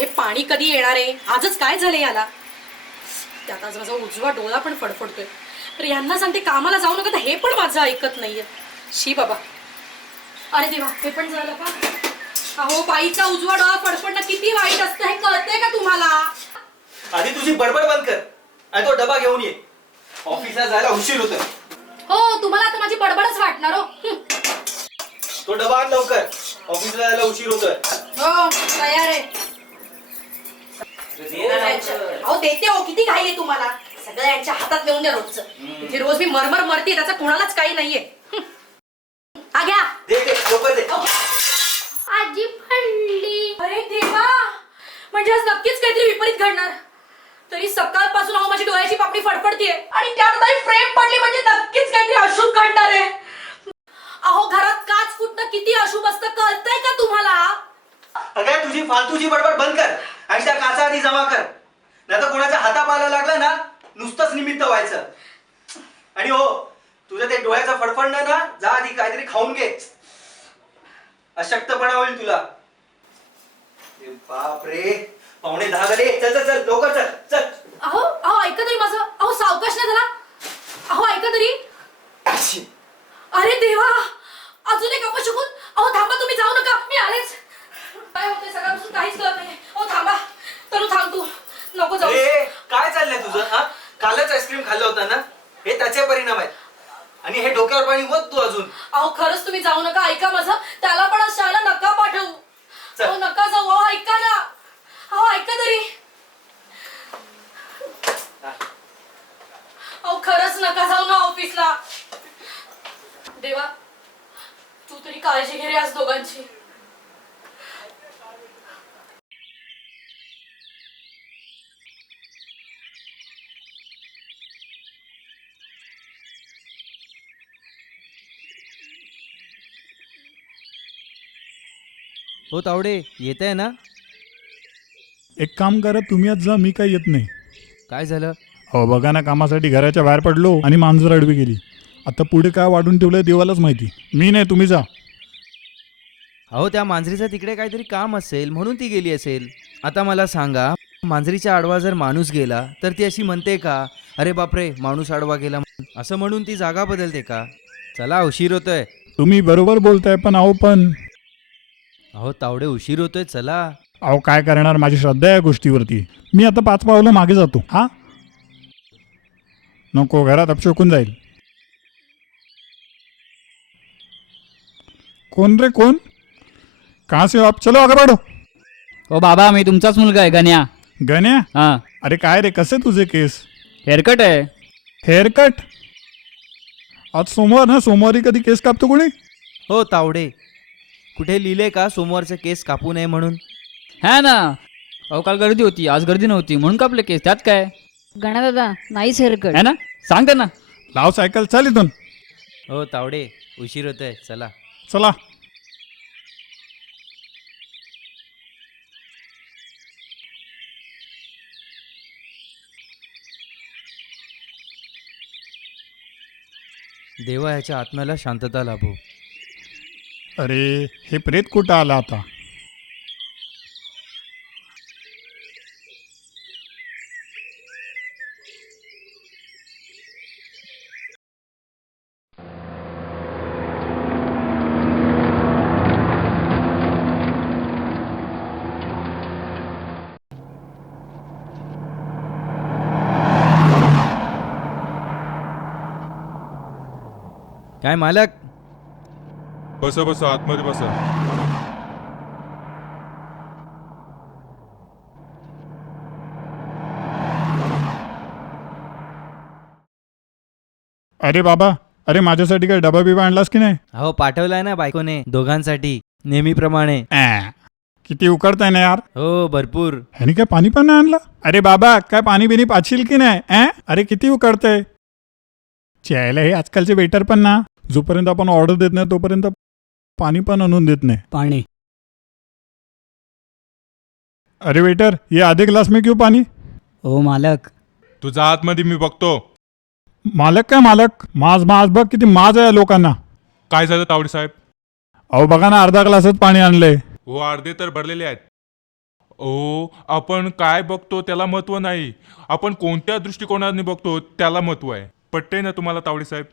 हे पाणी कधी येणार आहे? आजच काय झालं याला? त्यात आज माझा उजवा डोळा पण फडफडतोय. तर यांना सांगते कामाला जाऊ नका, तर हे पण माझं ऐकत नाहीये. शी बाबा. अरे देवा, हे पण झालं का? अहो, बाईचा उजवा डोळा फडफडणं किती वाईट असतं हे कळतंय का तुम्हाला? आधी तुझी बडबड बंद कर आणि तो डबा घेऊन ये. ऑफिसला जायला उशीर होतोय. हो, तुम्हाला आता माझी बडबडच वाटणार हो. तो डबा आण लवकर, ऑफिसला जायला उशीर होतोय. हो, तयार आहे. अहो देते हो, किती घाई आहे तुम्हाला? सगळं यांच्या हातात नेऊन द्या रोजचं. इथे रोज मी मरमर मरते, त्याचा कोणालाच काही नाहीये. हा घ्या. दे दे लवकर दे. आजी पडली. अरे देवा, म्हणजे आज नक्कीच काहीतरी विपरीत घडणार. तरी सकाळपासून अहो माझी डोळ्याची पापणी फडफडतीये आणि त्यात आता फ्रेम पडली म्हणजे नक्कीच काहीतरी अशुभ घडणार आहे. अहो घरात काच फुटणं किती अशुभ असतं कळतंय का तुम्हाला? अगं तुझी फालतूची बडबड बंद कर आणि त्या काचा आधी जमा कर. नाही तर कोणाच्या हातापाला लागला ना नुसतंच निमित्त व्हायचं. आणि हो, तुझं ते डोळ्याचं फडफडणं ना, जा आधी काहीतरी खाऊन घे. अशक्तपणा होईल तुला. बाप रे, 9:45 झाले. चल चल चल लवकर चल चल. अहो अहो ऐका तरी माझं. अहो सावकाश नाही झाला. अहो ऐका तरी. अरे देवा, अजून एक अपशकुन. अहो थांबा, तुम्ही जाऊ नका, मी आलेच. काय होतंय सकाळपासून काहीच कळत नाही. अहो थांबा, तनु थांब तू, नको जाऊ. ए, काय चाललंय तुझं? हा, कालच आईस्क्रीम खाल्लं होतं ना, हे त्याचे परिणाम आहेत. आणि हे डोक्यावर पाणी होत तू अजून. अहो खरंच तुम्ही जाऊ नका, ऐका माझं. त्याला पण आज शाळेला नका पाठवू. अहो नका जाऊ. अहो ऐका ना. अहो ऐका तरी. अहो खरंच नका जाऊ ना ऑफिसला. देवा, तू तरी काळजी घे रे आज दोघांची. हो तावडे, येत आहे ना? एक काम करा, तुम्ही आज जा, मी काही येत नाही. काय झालं? हो बघा ना, कामासाठी घराच्या बाहेर पडलो आणि मांजर अडवी गेली. आता पुढे काय वाढून ठेवलंय देवालाच माहिती. मी नाही, तुम्ही जा. अहो त्या मांजरीचं तिकडे काहीतरी काम असेल म्हणून ती गेली असेल. आता मला सांगा, मांजरीच्या आडवा जर माणूस गेला तर ती अशी म्हणते का, अरे बापरे माणूस आडवा गेला म्हणून? असं म्हणून ती जागा बदलते का? चला, उशीर होतोय. तुम्ही बरोबर बोलताय, पण अहो तावडे, उशीर होतोय, चला. अहो काय करणार, माझी श्रद्धा आहे या गोष्टीवरती. मी आता 5 पावलं मागे जातो. हा नको, घरात अपशकून जाईल. कोण रे, कोण? कहाँ से हो आप? चलो आगे बढ़ो. ओ बाबा, मी तुमचाच मुलगा आहे गण्या. गण्या? हां, अरे काय रे, कसे तुझे केस? हेअरकट आहे. हेअरकट? आज सोमवार ना, सोमवारी कधी केस कापतो कोणी? हो तावडे, कुठे लिहिले का सोमवारचे केस कापू नये म्हणून? हा ना. अहो काल गर्दी होती, आज गर्दी नव्हती म्हणून कापले केस. त्यात काय गणा दादा, नाहीच हेअरकट है ना? सांगते ना. लाव सायकल, चाल इथून. हो तावडे, उशीर होतोय, चला. चला. देवा ह्याच्या आत्म्याला शांतता लाभो. अरे हे प्रेत कुठं आला आता? काय मालक? बसा बसा, आतमध्ये बसा. अरे बाबा, अरे माझ्यासाठी काय डबा बिबा आणलास की नाही? हो पाठवलाय ना बायकोने, दोघांसाठी नेहमीप्रमाणे. किती उकडताय ना यार. हो भरपूर. ह्यानी काय पाणी पण नाही आणलं? अरे बाबा, काय पाणी बिनी पाचशील की नाही? अरे किती उकडतंय. चायला हे आजकालचे वेटर पण ना, जोपर्यंत आपण ऑर्डर देत नाही तोपर्यंत पाणी पण आणून देत नाही. पाणी. अरे वेटर, ये आधे ग्लास में क्यों पाणी? ओ मालक. तुझा आतमध्ये मी बघतो. मालक काय मालक? माज बघ, किती माज आहे या लोकांना. काय झालं तावडे साहेब? अहो बघा ना, अर्धा ग्लासच पाणी आणलंय. हो, अर्धे तर भरलेले आहेत. ओ आपण काय बघतो त्याला महत्व नाही, आपण कोणत्या दृष्टिकोनाने बघतो त्याला महत्व आहे. पटते ना तुम्हाला तावडे साहेब?